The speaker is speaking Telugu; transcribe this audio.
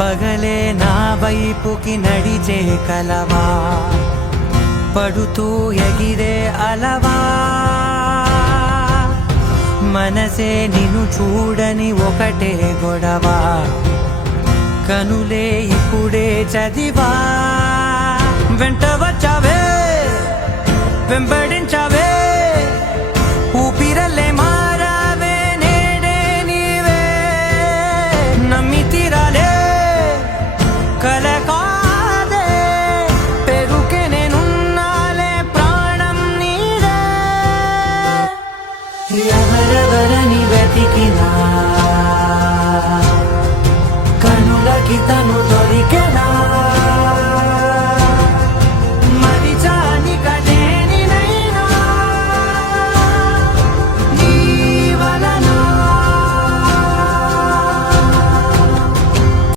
పగలే నా వైపుకి నడిచే కలవా, పడుతూ ఎగిరే అలవా, మనసే నిన్ను చూడని ఒకటే గొడవ, కనులే ఇప్పుడే చదివా. వెంట వచ్చావే వెంబడించావే, ఊపిరల్లే మారావే నేడే నీవే, నమ్మి తీరాలే కల కాదే, పెరుకే నేనున్నాలే ప్రాణం నీడే. ఎవరెవరని వెతికినా కనులకి తను దొరికెనా,